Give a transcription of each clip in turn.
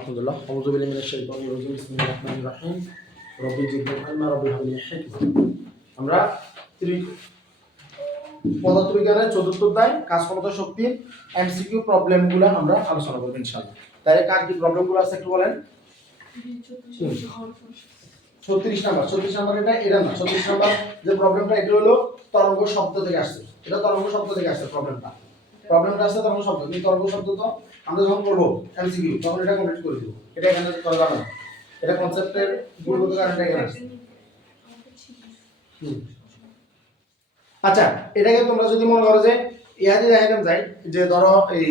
রহমতুল্লাহ আউযু বিল্লাহি মিনাশ শাইতানির রাজিম, বিসমিল্লাহির রহমানির রহিম। রব্বি জিদনি ইলমা রব্বি হাবলি হিকমা। আমরা পদার্থবিজ্ঞানের চতুর্থ অধ্যায় কাজ ক্ষমতা শক্তি, এমসিকিউ প্রবলেমগুলো আমরা আলোচনা করব ইনশাআল্লাহ। তাহলে কার কি প্রবলেমগুলো আছে একটু বলেন? ছত্রিশ নাম্বার ছত্রিশ নাম্বার এটা এটা না, ছত্রিশ নাম্বার যে প্রবলেমটা, এটা হলো তরঙ্গ শব্দ থেকে আসছে। এটা তরঙ্গ শব্দ থেকে আসছে প্রবলেমটা। প্রবলেমটা আসছে তরঙ্গ শব্দ। তরঙ্গ শব্দ তো আমরা যখন করব এমসিকিউ তখন এটা কমপ্লিট করে দিব। এটা এখানে করা যাবে না এটা কনসেপ্টের মূলগত কারণটা এখানে। আচ্ছা এটাকে তোমরা যদি মনে করো যে ইহাদি দেখাইতাম যাই যে ধরো এই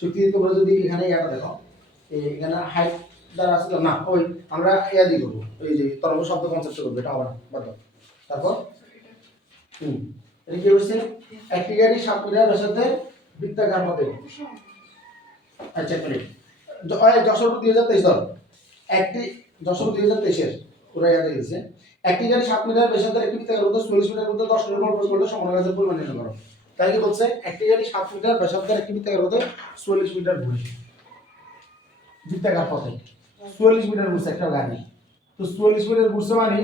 শক্তি তোমরা যদি এখানে ইয়াটা দেখো এখানে হাইট দ্বারা তো? না, ওই আমরা ইয়াদি করব। ওই যে তরঙ্গ শব্দ কনসেপ্ট করব, এটা হবে না, বাদ তারপর? হুম। এটা কি হচ্ছে একটি গাড়ি সাত মিটার বৃত্তাকার পথে আচ্ছা এক মিনিট যশোর দুই হাজার তেইশ ধর। একটি যশোর দুই হাজার তেইশের, পুরো ইয়াদে গেছে। একটি গাড়ি সাত মিটার ব্যাসার্ধের একটি বৃত্তাকার মধ্যে চল্লিশ মিটার মধ্যে দশ কিলোমিটার প্রবেশ করলে সমান পরিমাণ নির্ণয় করো। তাই কি বলছে? একটি গাড়ি সাত মিটার ব্যাসার্ধের একটি বৃত্তাকার মধ্যে চল্লিশ মিটার ঘুরে বৃত্তাকার পথে। চুয়াল্লিশ মিটার ঘুরছে একটা গাড়ি। তো চুয়াল্লিশ মিটার ঘুরছে মানে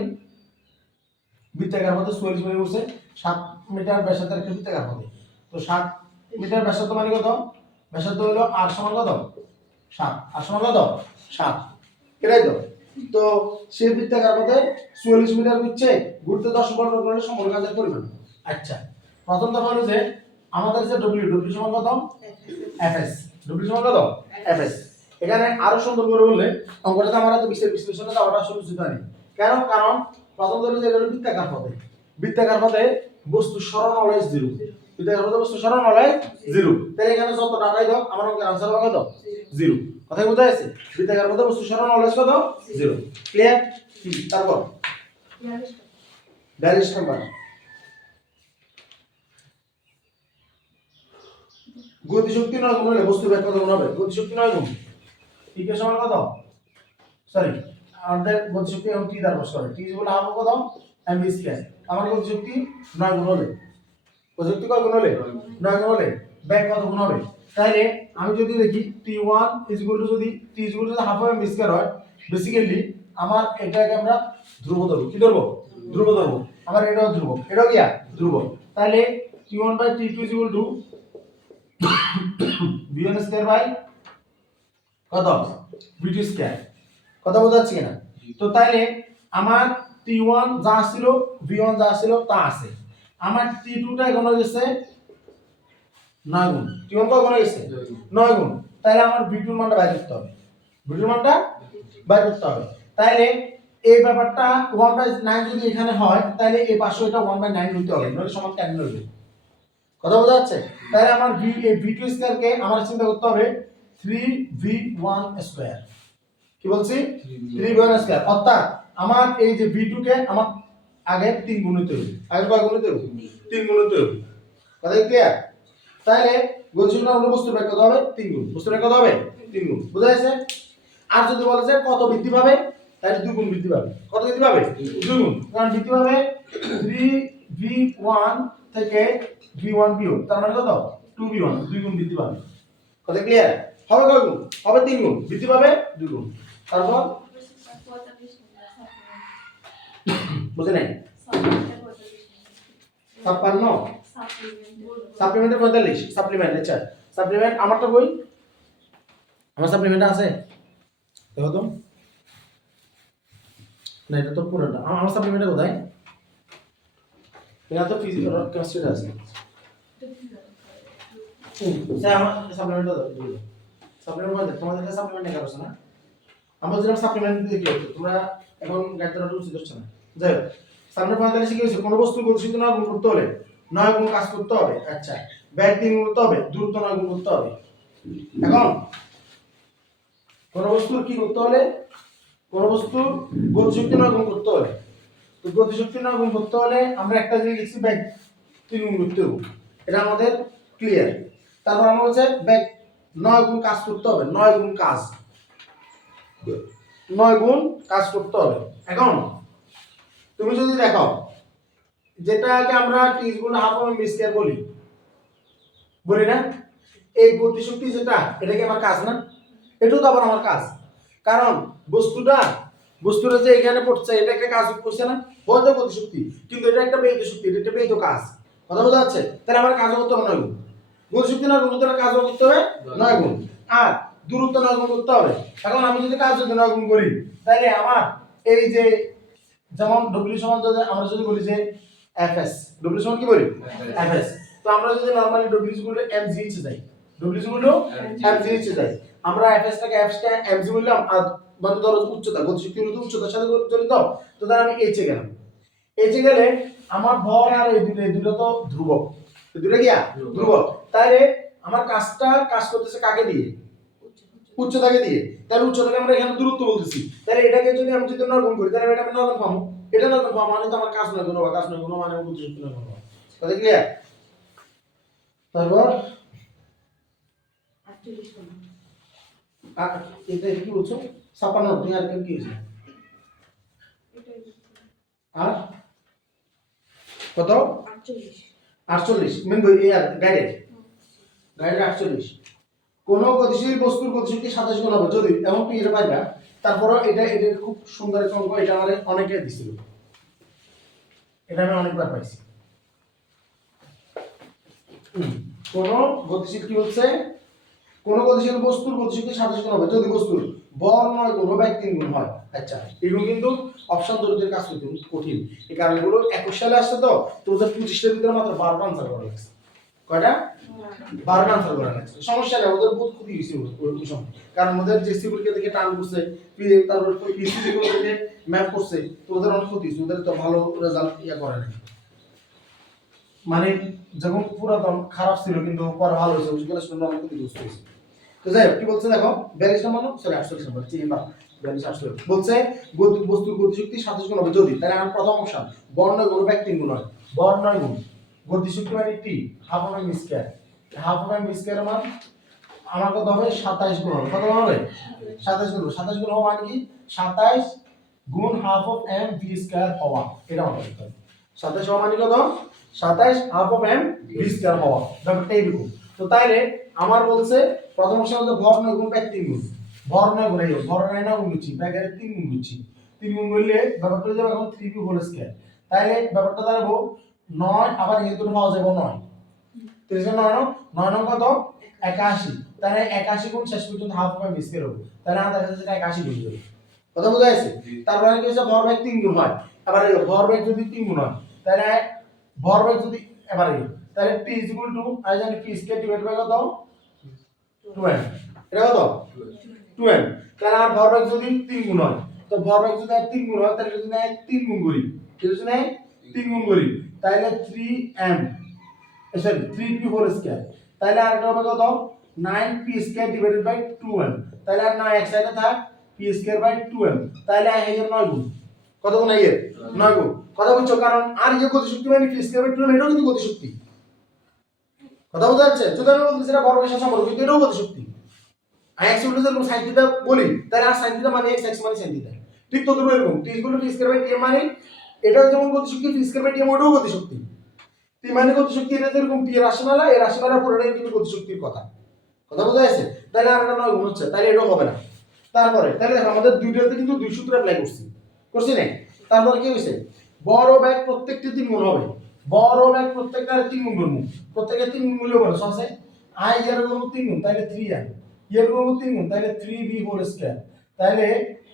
বৃত্তাকার পথে চুয়াল্লিশ মিটার ঘুরছে, সাত মিটার ব্যাসার্ধের একটা বৃত্তাকার পথে। তো সাত মিটার ব্যাসার্ধ মানে কত? ব্যাসার্ধ হলো আর সমান কত? সাত। আর সমান কত? সাত। এটাই তো? তো সেই বৃত্তাকার পথে চুয়াল্লিশ মিটার ঘুরছে ঘুরতে দশ বর্গ করলে সময় কাজের পরিমাণ। আচ্ছা। প্রথম দফা হলো যে আমাদের যে ডব্লিউ ডব্লিউ সমান কত? এফএস ডব্লিউ সমান কত? এফএস এখানে আরও সুন্দর করে বললে অঙ্কটাতে আমার এত বিশেষ বিশ্লেষণে যাওয়াটা আসলে উচিত হয়নি। কেন? কারণ প্রথম ধরে যে বৃত্তাকার পথে। বৃত্তাকার পথে বস্তু সরণ অলওয়েজ জিরো বৃত্তাকার পথে বস্তু জিরো। তাহলে এখানে যত টাকাই দাও আমার অঙ্কের আনসার হবে কত জিরো। কথাই বোঝা যাচ্ছে বৃত্তাকার পথে বস্তু কত? জিরো। ক্লিয়ার তারপর? নাম্বার। গতিশক্তি নয় গুণ হলে বস্তু ব্যাখ্যা কত গুণ হবে? গতিশক্তি নয় গুণ। টিকে সমান কত? সরি আমাদের গতিশক্তি এখন টি দ্বারা প্রকাশ করে। টি ইকুয়াল হাফ কত? এমভি স্কয়ার আমার গতিশক্তি নয় গুণ হলে। গতিশক্তি কয় গুণ হলে? নয় গুণ হলে। ব্যাগ কত গুণ হবে? তাহলে আমি যদি দেখি T one is equal to যদি T is equal to half MV square হয় বেসিক্যালি আমার এটাকে আমরা ধ্রুব ধরবো। কি ধরবো? ধ্রুব ধরবো। আমার এটাও ধ্রুব এটাও কি ধ্রুব তাহলে T one by T two two V one square by কত? বিটি স্কয়ার কথা বোঝাচ্ছি কিনা? তো তাহলে আমার টি ওয়ান যা ছিল ভি ওয়ান যা ছিল তা আছে। আমার টি টুটা হয়ে গেছে নয় গুণ। টি ওয়ান কয় গুণ গেছে নয় গুণ। তাহলে আমার ভি টুর মানটা বাইর করতে হবে। বি টুর মানটা বাইর করতে হবে। তাহলে এই ব্যাপারটা ওয়ান বাই নাইন যদি এখানে হয় তাহলে এই পাশে এটা ওয়ান বাই নাইন হইতে হবে। নইলে সমান কেন হইবে কথা বোঝা যাচ্ছে? তাহলে আমার ভি এই ভি টু স্কয়ারকে আমার চিন্তা করতে হবে থ্রি ভি ওয়ান স্কয়ার কি বলছি? থ্রি ভি ওয়ান স্কয়ার অর্থাৎ আমার এই যে ভি টু কে আমার আগে তিন গুণ হতে হবে আগে কয় গুণ হতে হবে তিন গুণ হবে কথা ক্লিয়ার তাহলে গতিশীল অন্য বস্তু ব্যাখ্যা কত হবে? তিন গুণ। বস্তু ব্যাখ্যা কত হবে? তিন গুণ। বুঝা যাচ্ছে আর যদি বলে যে কত বৃদ্ধি পাবে তাহলে দুই গুণ বৃদ্ধি পাবে। কত বৃদ্ধি পাবে? দুই গুণ। কারণ বৃদ্ধি পাবে থ্রি ভি ওয়ান থেকে ভি ওয়ান বিয়োগ তার মানে কত? টু ভি ওয়ান দুই গুণ বৃদ্ধি পাবে। কথা ক্লিয়ার হবে কয় গুণ? হবে তিন গুণ। বৃদ্ধি পাবে দুই গুণ। তারপর? বুঝে নাই? ছাপ্পান্ন? সাপ্লিমেন্টে পঁয়তাল্লিশ। সাপ্লিমেন্ট আচ্ছা। সাপ্লিমেন্ট, আমারটা বই? আমার সাপ্লিমেন্ট আছে? দেখো তো। না, এটা তো পুরোটা। আমার সাপ্লিমেন্টে কোথায়? এটা তো ফিজিক্যাল কেমিস্ট্রিতে আছে। স্যার আমার সাপ্লিমেন্টটা দাও সাপ্লিমেন্ট মানে তোমাদের কাছে সাপ্লিমেন্ট নেই না? আমরা যেরকম সাপ্লিমেন্ট দিয়ে কি হতো তোমরা এখন গাইড দেওয়াটা উচিত হচ্ছে না। যাই হোক সামনে পঁয়তাল্লিশ কি হয়েছে? কোনো বস্তু গতিশীল নয়, গুণ করতে হলে নয় গুণ কাজ করতে হবে। আচ্ছা। ব্যাগ তিন গুণ করতে হবে, দূরত্ব নয় গুণ করতে হবে। এখন কোনো বস্তুর কি করতে হলে? কোনো বস্তুর গতিশক্তি নয়, গুণ করতে হবে। তো গতিশক্তি নয়, গুণ করতে হলে আমরা একটা জিনিস লিখছি, ব্যাগ তিন গুণ করতে হবে। এটা আমাদের ক্লিয়ার। তারপর আমরা হচ্ছে ব্যাগ নয় গুণ কাজ করতে হবে, নয় গুণ কাজ। নয় গুণ কাজ করতে হবে। এখন তুমি যদি দেখো যেটাকে আমরা টিজ গুণ হাফ এবং স্কয়ার বলি বলি না? এই গতিশক্তি যেটা এটা কি আমার কাজ না? এটাও তো আবার আমার কাজ। কারণ বস্তুটা বস্তুটা যে এখানে পড়ছে, এটা একটা কাজ করছে না? হয়তো গতিশক্তি কিন্তু এটা একটা বেহিত শক্তি, এটা একটা বেহিত কাজ। কথা বোঝা যাচ্ছে? তাহলে আমার কাজও করতে হবে নয় গুণ। গতিশক্তি নয় গুণ করতে হলে কাজও করতে হবে নয় গুণ। আর দূরত্ব নয় গুণ করতে হবে। এখন আমি যদি কাজ যদি নয় গুণ করি, তাহলে আমার এই যে যেমন ডব্লিউ সমান যদি আমরা যদি বলি যে এফ এস ডব্লিউ সমান কি বলি? এফ এস তো আমরা যদি নরমালি ডব্লিউ গুলো এম জি এইচ যাই ডব্লিউ গুলো এম জি এইচ যাই আমরা এফ এস টাকে এফ টা এম জি বললাম আর মানে ধরো উচ্চতা গতিশক্তি হলো উচ্চতার সাথে জড়িত তো তাহলে আমি এইচে গেলাম। এইচে গেলে আমার ভর আর এই দুটো এই দুটো তো ধ্রুবক। দুটো কি ধ্রুবক। তাহলে আমার কাজটা কাজ করতেছে কাকে দিয়ে? উচ্চতাকে দিয়ে। তাহলে উচ্চতাকে আমরা এখানে দূরত্ব বলতেছি। তাহলে এটাকে যদি আমি যদি নরগুণ করি তাহলে এটা আমি নরগুণ পাবো। এটা নরগুণ পাবো মানে তো আমার কাজ নয় গুণ বা কাজ নয় গুণ মানে আমি গতিশক্তি নয় গুণ কথা ক্লিয়ার তারপর? আর এটা কি বলছো? ছাপান্ন তুমি আর কি হয়েছে? আর? কত? আটচল্লিশ। আটচল্লিশ। মেন বই গাইডেড আটচল্লিশ। কোন গতিশীল বস্তুর গতিশক্তি সাতাশ গুণ হবে। যদি এমন এটা পাইবা তারপরও এটা এটা খুব সুন্দর একটা অঙ্ক, এটা আমার অনেকে দিছিল। এটা আমি অনেকবার পাইছি। কোন গতিশীল কি হচ্ছে, কোন গতিশীল বস্তুর গতিশক্তি সাতাশ গুণ হবে। যদি বস্তুর বর নয় গুণ বা তিন গুণ হয় আচ্ছা এগুলো কিন্তু অপশন দরিদ্রের কাজ করতে কঠিন। এই কারণ এগুলো একুশ সালে আসছে তো দু হাজার পঁচিশের ভিতরে মাত্র বারোটা আনসার করা লাগছে। কয়টা? বারোটা আনসার করা লাগছে সমস্যা নেই, ওদের ওই ওই সময় কারণ ওদের যে দেখে টান করছে তারপর থেকে ম্যাপ করছে, তো ওদের অনেক ক্ষতি হয়েছে, ওদের তো ভালো রেজাল্ট ইয়ে করে নাই। মানে যখন পুরাতন খারাপ ছিল, কিন্তু পরে ভালো হয়েছে ওইগুলো শুনে অনেক ক্ষতিগ্রস্ত হয়েছে তো যাই কি বলছে দেখো? নম্বর সরি আটচল্লিশ নম্বর আটচল্লিশ। বলছে বস্তুর গতিশক্তি সাতাশ গুণ হবে যদি। তাহলে আমার প্রথম অপশন বর্ণ গুণ ব্যক্তি গুণ হয়। বর্ণ গুণ গতিশক্তি মানে T half of M square. Half of M square মান, আমার কত হবে? সাতাইশ গুণ হবে। কত হবে? সাতাইশ গুণ সাতাইশ গুণ হওয়া মানে কি? সাতাইশ গুণ half of M V square হওয়া। এটা হবে সাতাইশ হওয়া মানে কত? সাতাইশ half of M V square হওয়া। ব্যাপারটা এইরকম। তো তাইলে আমার বলছে, প্রথম অপশন হচ্ছে ভর নয় গুণ ব্যাগ তিন গুণ। ভর নয় গুণ ভর নয় না গুণ করছি ব্যাগের তিন গুণ করছি তিন গুণ করলে ব্যাপারটা হয়ে যাবে এখন থ্রি টু হোল স্কয়ার তাইলে ব্যাপারটা দাঁড়াবো নয়, আবার এই দুটো পাওয়া যাবে নয়। তিরিশ নয় নয় নয় কত একাশি। তাহলে একাশি গুণ শেষ পর্যন্ত হাফ এম স্কয়ার হবে। তাহলে আমার দেখা যাচ্ছে এটা একাশি গুণ যাবে। কথা বোঝা যাচ্ছে তারপরে কি হচ্ছে ভর ব্যাগ তিন গুণ হয়। আবার এই ভর ব্যাগ যদি তিন গুণ হয় তাহলে ভর ব্যাগ যদি এবার তাহলে P is equal to I জানি পি স্কয়ার ডিভাইড বাই কত? 12 এটা কত? 12 তাহলে আর ভর ব্যাগ যদি 3 গুণ হয় তো ভর ব্যাগ যদি 3 গুণ হয় তাহলে যদি না 3 গুণ করি। যদি না 3 গুণ করি। তাহলে 3m sorry 3p whole square তাহলে আর এটা হবে কত? 9p square divided by 2m তাহলে আর 9 এক সাইডে থাক, p স্কয়ার বাই 2m তাহলে এই যে 9 গুণ। কত গুণ এই 9 গুণ। কথা বুঝছ? কারণ আর যে গতিশক্তি মানে p স্কয়ার বাই 2m এটাও কিন্তু গতিশক্তি। কথা বোঝা যাচ্ছে? যদি আমি বলতেছি এটা বড় বেশি সম্পর্ক, কিন্তু এটাও গতিশক্তি। আই এক্স উল্টো যখন সাইন থিটা বলি। তাহলে আর সাইন থিটা মানে এক্স এক্স মানে সাইন থিটা ঠিক তুমি এরকম। T equal to T square by T মানে এটাও যেমন গতিশক্তি টি স্কয়ার বাই টি ওটাও গতিশক্তি। টি মানে গতিশক্তি এটা যেরকম এর রাশিমালা, এই রাশিমালার পুরোটাই কিন্তু গতিশক্তির কথা। কথা বোঝা যাচ্ছে? তাহলে আর এটা নয় গুণ হচ্ছে তাহলে এটাও হবে না। তারপরে তাহলে দেখো, আমাদের দুইটাতে কিন্তু দুই সূত্র অ্যাপ্লাই করছি। করছি না? তারপরে কি হয়েছে বড় ব্যাগ প্রত্যেকটি তিন গুণ হবে। বড় ব্যাগ প্রত্যেকটার তিন গুণ করব। প্রত্যেকের তিন গুণ মূল্য বলো, সহজে আই এর গুণ তিন গুণ তাহলে থ্রি আই এর গুণ তিন গুণ তাহলে থ্রি বি হোল স্কয়ার তাহলে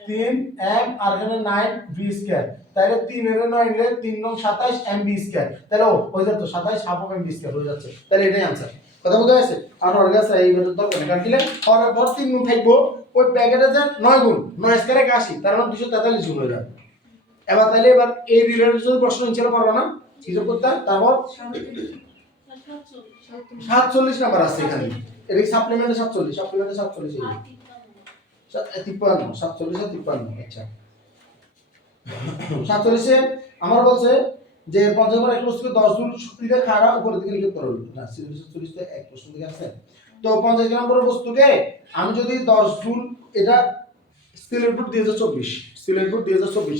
তিন এম আর এখানে নাইন বি স্কয়ার তাহলে তিন এর নয় নিলে তিন নং সাতাইশ এম বি স্কয়ার। তাহলে ও, হয়ে যাচ্ছে সাতাইশ half of M B square, হয়ে যাচ্ছে। তাহলে এটাই আনসার কথা বোঝা গেছে? আর ওর কাছে এই বেতন দরকার নেই, কারণ দিলে পরের পর তিন গুণ থাকব, ওই প্যাকেটে যে নয় গুণ, নয় স্কয়ারে আশি, তার মানে দুশো তেতাল্লিশ গুণ হয়ে যাবে। এবার তাহলে এবার এই রিলেটেড যদি প্রশ্ন ইচ্ছা পারব না? হিসাব করতে তারপর সাতচল্লিশ নাম্বার আছে এখানে। এটা সাপ্লিমেন্টে সাতচল্লিশ সাপ্লিমেন্টে সাতচল্লিশ তিপ্পান্ন, সাতচল্লিশ আর তিপ্পান্ন আচ্ছা। সাতচল্লিশে আমার বলছে যে পঞ্চাশ নম্বর এক দশ জুল শক্তিতে খাড়া উপরের দিকে করো না সাতচল্লিশ এক প্রশ্ন দিকে তো পঞ্চাশ নম্বরের বস্তুকে আমি যদি দশ জুল এটা স্টিলের বুট দুই হাজার চব্বিশ। স্টিলের বুট দুই হাজার চব্বিশ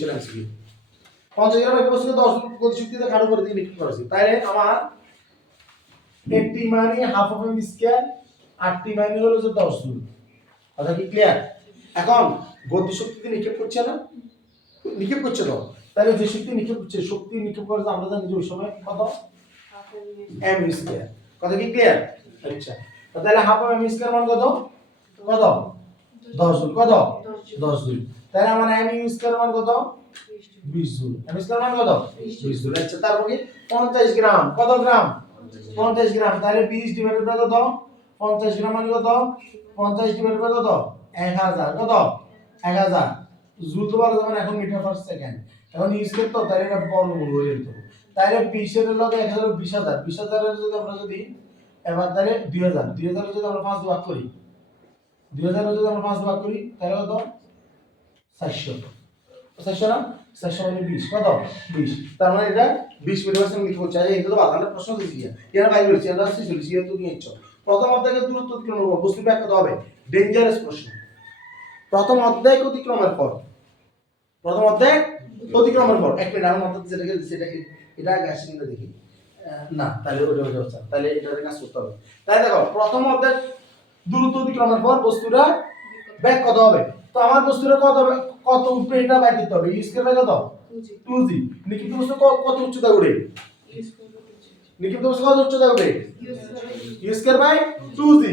পঞ্চাশ গ্রাম এক বছরে দশ গতিশক্তিতে খাড়ো করে দিয়ে লিখতে করেছি। তাহলে আমার একটি মানে হাফ অফ এম আটটি মানে হলো যে দশ জুল কথা কি ক্লিয়ার এখন গতিশক্তিতে নিক্ষেপ করছে না? নিক্ষেপ করছে তো? তাহলে যে শক্তি নিক্ষেপ করছে, শক্তি নিক্ষেপ করে আমরা জানি যে ওই সময় কত? এম স্কয়ার কথা কি ক্লিয়ার আচ্ছা। তাহলে হাফ এম স্কয়ার মান কত? কত? দশ জুল। কত? দশ জুল। তাহলে আমার এম স্কয়ার মান কত? বিশ জুল। এম স্কয়ার মান কত? বিশ জুল। আচ্ছা তারপর কি? পঞ্চাশ গ্রাম। কত গ্রাম? পঞ্চাশ গ্রাম। তাহলে বিশ ডিভাইডেড বাই কত? পঞ্চাশ গ্রাম মানে কত? পঞ্চাশ ডিভাইডেড বাই কত? এক হাজার। কত? এক হাজার। জুল তো বলা যাবে এখন মিটার পার সেকেন্ড এখন ইউজ করতে তাহলে এটা বর্গমূল করে দিতে হবে। তাহলে বিশের লগে এক হাজার বিশ হাজার। বিশ হাজারের যদি আমরা যদি, এবার তাহলে দুই হাজার। দুই হাজারের যদি আমরা পাঁচ ভাগ করি, দুই হাজারের যদি আমরা পাঁচ ভাগ করি, তাহলে কত? চারশো। চারশো না? চারশো মানে বিশ। কত? বিশ। তার মানে এটা বিশ মিটার পার্সেন্ট লিখে হচ্ছে এটা তো বাগানের প্রশ্ন দিয়েছি এরা বাইরে বলছি এরা আসছে চলেছি এরা তো নিয়েছ। প্রথম অধ্যায়ে দূরত্ব অতিক্রম করব। বস্তু ব্যাখ্যা হবে? ডেঞ্জারাস প্রশ্ন। প্রথম অধ্যায় অতিক্রমের পর। প্রথম অধ্যায় অতিক্রমের পর এক মিনিট আমার মাথাতে যেটা গেছে সেটা এটা আগে আসি কিনা দেখি। না তাহলে ওটা ওটা হচ্ছে তাহলে এটাতে কাজ করতে হবে। তাই দেখো প্রথম অধ্যায় দূরত্ব অতিক্রমের পর বস্তুটা ব্যাক কত হবে? তো আমার বস্তুটা কত হবে? কত উপরে এটা ব্যাক করতে হবে? স্কেল বাই কত? টু জি নিক্ষিপ্ত বস্তু ক- কত উচ্চতা উঠে নিক্ষিপ্ত বস্তু কত উচ্চতা উঠে U square by two G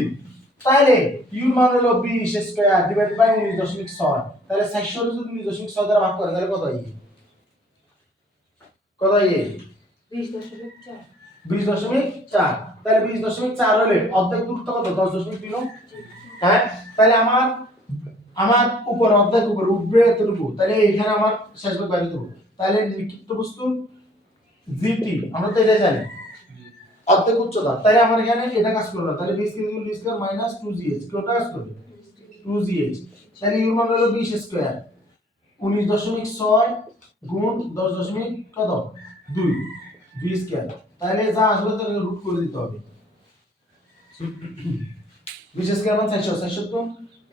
তাহলে ইউর মান হলো বিশ স্কয়ার ডিভাইড বাই উনিশ দশমিক ছয়। তাহলে চারশো যদি উনিশ দশমিক ছয় দ্বারা ভাগ করে তাহলে কত ইয়ে কত ইয়ে বিশ দশমিক চার। তাহলে বিশ দশমিক চার হলে অর্ধেক দূরত্ব কত? দশ দশমিক তিন হ্যাঁ? তাহলে আমার আমার উপর অর্ধেক উপর উপরে এতটুকু। তাহলে এইখানে আমার শেষ ভাগ বাইরে তাহলে নিক্ষিপ্ত বস্তুর জিটি আমরা তো এটা জানি। অর্ধেক উচ্চতা। তাই আমার এখানে এটা কাজ করবে তাহলে বিশ kilo B square minus two G H কোনটা কাজ করবে? টু জি এইচ তাহলে ইউর মান হলো বিশ স্কোয়ার উনিশ দশমিক ছয় গুণ দশ দশমিক কত? দুই বি স্কোয়ার তাহলে যা আসবে তাহলে রুট করে দিতে হবে। বিশেষ করে আমার চারশো চারশো তো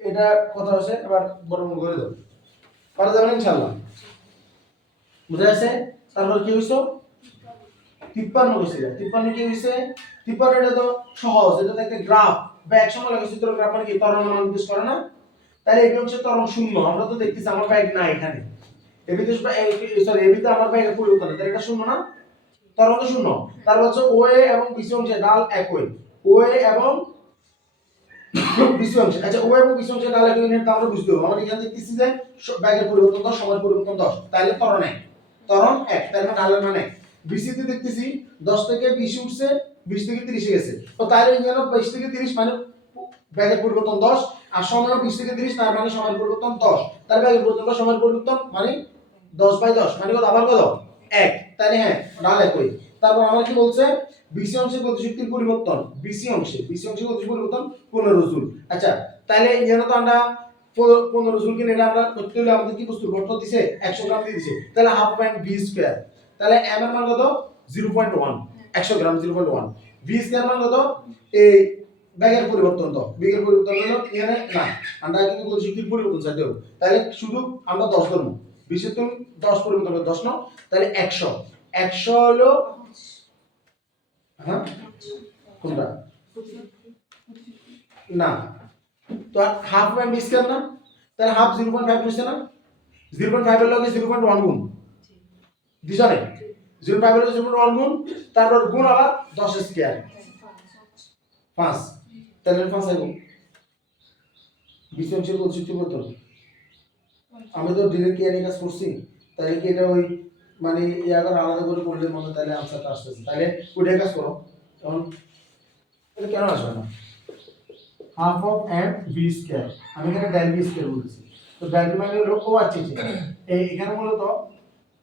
এটা কথা আছে এবার বড় করে দেবো পারা যাবে না ইনশাল্লাহ বুঝা আছে তারপর কি হইছো তিপ্পান্ন হয়েছে তিপ্পান্ন কি হয়েছে তিপ্পান্ন এটা তো সহজ, এটা তো একটা গ্রাফ বা এক সময় লাগে চিত্র গ্রাফ মানে কি? তরঙ্গ মান নির্দেশ করে না? তাহলে এই হচ্ছে তরঙ্গ শূন্য। আমরা তো দেখতেছি আমার ব্যাগ না এখানে। এবিতে সরি এবিতে আমার ব্যাগের পরিবর্তন তাহলে এটা শূন্য না? তরঙ্গ শূন্য। তারপর হচ্ছে ওএ এবং বিসি অংশে ডাল একই। ওএ এবং বিসি অংশে। আচ্ছা ওএ এবং বিসি অংশে ডাল একই ইউনিট আমরা বুঝতে হবে আমরা এখানে দেখতেছি যে ব্যাগের পরিবর্তন দশ সময়ের পরিবর্তন দশ। তাহলে ত্বরণ এক। ত্বরণ এক, তাহলে মানে ডালের মানে এক। বিসিতে দেখতেছি দশ থেকে বিশ উঠছে, বিশ থেকে তিরিশে গেছে। তো তাহলে এখানে বিশ থেকে তিরিশ মানে ব্যাগের পরিবর্তন দশ, আর সময় বিশ থেকে তিরিশ, তার মানে সময়ের পরিবর্তন দশ। তার ব্যাগের পরিবর্তন সময়ের পরিবর্তন মানে দশ বাই দশ মানে কত? আবার কত? এক। তাহলে হ্যাঁ ডাল একই। তারপর আমার কি বলছে? বিসি অংশে গতিশক্তির পরিবর্তন বিসি অংশে বিসি অংশে গতিশক্তির পরিবর্তন পনেরো জুল। আচ্ছা তাহলে এখানে তো আমরা পনেরো জুল কিনে এটা আমরা করতে হলে আমাদের কি বস্তু? গঠন দিছে, একশো গ্রাম দিয়ে দিছে। তাহলে হাফ পয়েন্ট ভি স্কোয়ার তাহলে এম এর মান কত? Zero point one. একশো গ্রাম জিরো পয়েন্ট ওয়ান। মান কত? এই ব্যাগের পরিবর্তন তো। বেগের পরিবর্তন হলো এখানে না, আমরা কিন্তু গতিশক্তির পরিবর্তন চাইতে হবে? তাহলে শুধু আমরা দশ ধরবো। বিশের তুমি দশ পরিবর্তন করবে দশ নাও, তাহলে একশো। একশো হলো হ্যাঁ? কোনটা? না। তো হাফ ম্যাম স্কয়ার না? তাহলে হাফ জিরো পয়েন্ট ফাইভ হচ্ছে না? জিরো পয়েন্ট ফাইভের লগে জিরো পয়েন্ট ওয়ান গুণ। দিশনে জিরো ফাইভের লগে জিরো ওয়ান গুণ তারপর গুণ আবার দশ স্কয়ার পাঁচ। তাহলে পাঁচ আইব বিশ অংশের গতিশক্তি কত আমি তো ডিরেক্ট ইয়ারে কাজ করছি। তাহলে কি এটা ওই মানে ইয়া করে আলাদা করে করলে মনে তাহলে আনসারটা আসতেছে। তাহলে ওইটাই কাজ করো। তখন এটা কেন আসবে না? Half of M V square আমি এখানে ডেল ভি স্কয়ার বলছি। তো ভি মানে হলো ও আচ্ছা আচ্ছা। এই এখানে মূলত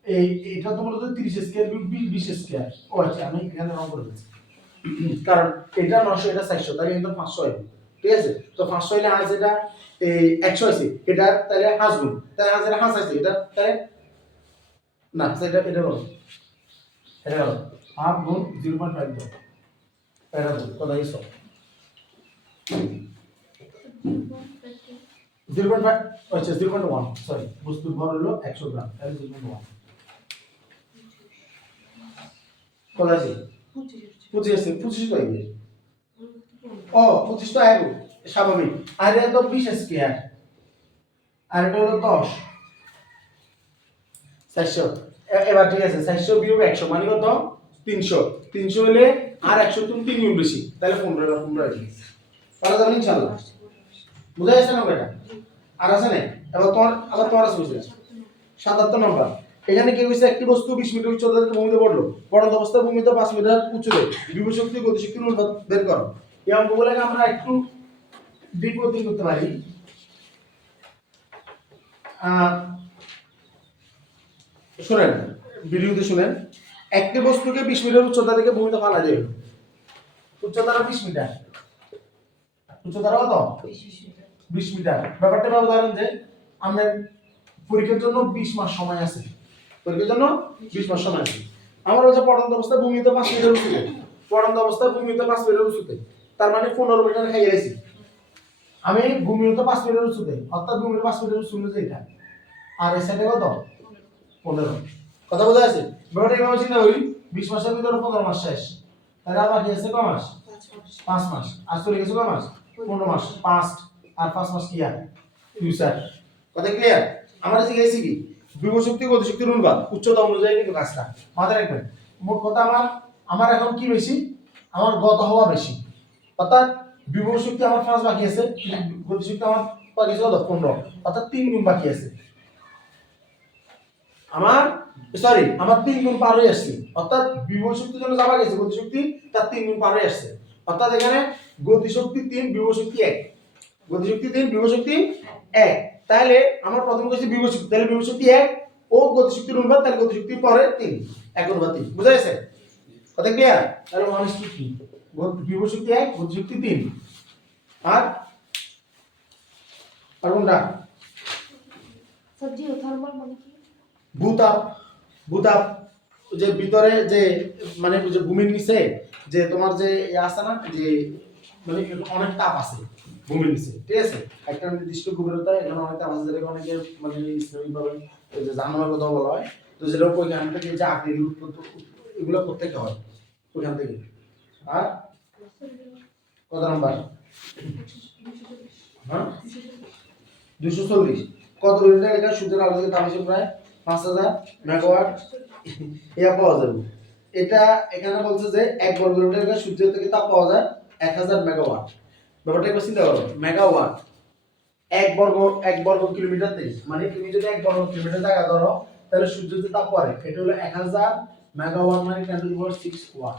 এই, এটা তো মূলত তিরিশ স্কয়ার বি বিশ স্কয়ার ও আচ্ছা আমি এখানে রং করে দিচ্ছি। কারণ এটা নশো এটা চারশো, তাহলে কিন্তু পাঁচশো হবে ঠিক আছে? তো পাঁচশো হলে হাঁস এটা এই একশো আছে। এটা তাহলে হাঁস গুণ। তাহলে হাঁস এটা হাঁস আছে। এটা তাহলে না সেটা এটা বলো এটা বলো হাফ গুণ জিরো পয়েন্ট ফাইভ দাও এটা দাও কথা হিসো জিরো পয়েন্ট ফাইভ আচ্ছা জিরো পয়েন্ট ওয়ান সরি বস্তুর ভর হলো একশো গ্রাম, তাহলে জিরো পয়েন্ট ওয়ান। আছে পঁচিশ আছে পঁচিশ তো আইবে ও পঁচিশ তো আইব স্বাভাবিক। আর এটা তো বিশ স্কোয়ার আর? এটা হলো দশ। চারশো। এবার ঠিক আছে চারশো বিয়োগ একশো মানে কত? তিনশো। তিনশো হলে আর একশো তুমি তিন গুণ বেশি। তাহলে পনেরো পনেরো আছে পারা যাবে ইনশাল্লাহ? বুঝা যাচ্ছে না এটা আর আছে না এবার তোমার আবার তোমার আছে বুঝে সাতাত্তর নম্বর। এখানে কি হয়েছে? একটি বস্তু বিশ মিটার উচ্চতা ভূমিতে পড়ল। পড়ন্ত অবস্থায় ভূমিতে পাঁচ মিটার উচ্চতে বিভব শক্তি গতিশক্তির অনুপাত বের করো। এই অঙ্কগুলোকে আমরা একটু বিপত্তি করতে পারি। শুনেন, ভিডিওতে শুনেন। একটি বস্তুকে বিশ মিটার উচ্চতা থেকে ভূমিতে ফালা যায় উচ্চতাটা বিশ মিটার। উচ্চতাটা কত? বিশ মিটার। ব্যাপারটা ধরেন যে আমাদের পরীক্ষার জন্য বিশ মাস সময় আছে। পরীক্ষার জন্য বিশ মাস সময় আছে আমার হচ্ছে পড়ন্ত অবস্থায় ভূমিতে পাঁচ মিটার উঁচুতে। পড়ন্ত অবস্থায় ভূমিতে পাঁচ মিটার উঁচুতে। তার মানে পনেরো মিটার খাইয়ে গেছি। আমি ভূমিতে পাঁচ মিটার উঁচুতে। অর্থাৎ ভূমিতে পাঁচ মিটার উঁচু যে এটা আর এই সাইডে কত? পনেরো। কথা বোঝা আছে ব্যাপারটা এইভাবে চিন্তা করি, বিশ মাসের ভিতরে পনেরো মাস শেষ। তাহলে আর বাকি আছে ক মাস? পাঁচ মাস। আর চলে গেছে কয় মাস? পনেরো মাস। পাঁচ আর পাঁচ মাস কি আর? স্যার কথা ক্লিয়ার আমরা শিখেছি কি? বিভশক্তি গতিশক্তির অনুপাত উচ্চতা অনুযায়ী কিন্তু কাজটা মাথায় রাখবেন, মোট কথা আমার আমার এখন কি বেশি? আমার গত হওয়া বেশি। অর্থাৎ বিভব শক্তি আমার পাঁচ বাকি আছে কিন্তু গতিশক্তি আমার বাকি আছে কত পনেরো। অর্থাৎ তিন গুণ বাকি আছে। আমার সরি আমার তিন গুণ পার হয়ে আসছে। অর্থাৎ বিভব শক্তির জন্য যাওয়া গেছে গতিশক্তি তার তিন গুণ পার হয়ে আসছে। অর্থাৎ এখানে গতিশক্তি তিন বিভব শক্তি এক। গতিশক্তি তিন বিভব শক্তি এক। তাহলে আমার প্রথম question বিভব শক্তি তাহলে বিভব শক্তি এক? ও গতিশক্তির অনুপাত তাহলে গতিশক্তি পরে তিন। এক অনুপাত তিন। বুঝা গেছে? কথা ক্লিয়ার তাহলে মানুষ কি কি গতি- বিভব শক্তি এক গতিশক্তি তিন। আর? আর কোনটা? সবজি থার্মাল মানে কি? ভূতাপ ভূতাপ যে ভিতরে যে মানে যে ভূমির নিচে যে তোমার যে আছে না যে মানে অনেক তাপ আছে। ভূমির নিচে ঠিক আছে? একটা নির্দিষ্ট গভীরতা এখানে অনেক আছে যেটাকে অনেকে মানে ইসলামিকভাবে যে জানানোর কথা বলা হয়। তো যেটা ওইখান থেকে যে আকৃতি এগুলো প্রত্যেকে হয় ওইখান থেকে। আর কত নাম্বার? হ্যাঁ? দুশো চল্লিশ। কত লিটার এটা? সূর্যের আলো থেকে তাপ হিসেবে প্রায় পাঁচ হাজার মেগাওয়াট। ইয়া পাওয়া যাবে। এটা এখানে বলছে যে এক বর্গ কিলোমিটার সূর্য থেকে তাপ পাওয়া যায় এক হাজার মেগাওয়াট। ব্যাপারটা একবার চিন্তা করো। মেগাওয়াট এক বর্গ এক বর্গ কিলোমিটার থেকে মানে তুমি যদি এক বর্গ কিলোমিটার জায়গা ধরো, তাহলে সূর্য যে তাপ পড়ে এটা হলো এক হাজার মেগাওয়াট মানে টেন টু সিক্স ওয়াট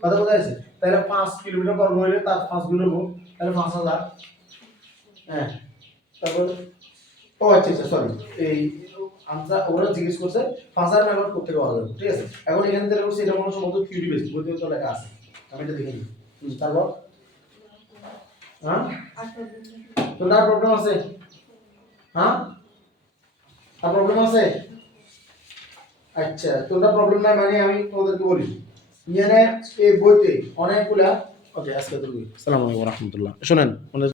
কথা বোঝা যাচ্ছে তাহলে পাঁচ কিলোমিটার বর্গ হইলে তার পাঁচ গুণ হব, তাহলে পাঁচ হাজার। হ্যাঁ তারপর ও আচ্ছা আচ্ছা সরি এই আনসার ওরা জিজ্ঞেস করছে, পাঁচ হাজার মেগাওয়াট করতে পাওয়া যাবে? ঠিক আছে? এখন এখানে যেটা করছে এটা কোনো সম্ভবত কিউরি বেশি বইতে তো লেখা আছে। আমি এটা দেখে নিই। তারপর হ্যাঁ? তোর আর প্রবলেম আছে? হ্যাঁ? আর প্রবলেম আছে? আচ্ছা তোমরা প্রবলেম নাই মানে আমি তোমাদেরকে বলি। এখানে এই বইতে অনেকগুলা ওকে আজকে তুমি আসসালামু আলাইকুম রহমতুল্লাহ। শুনেন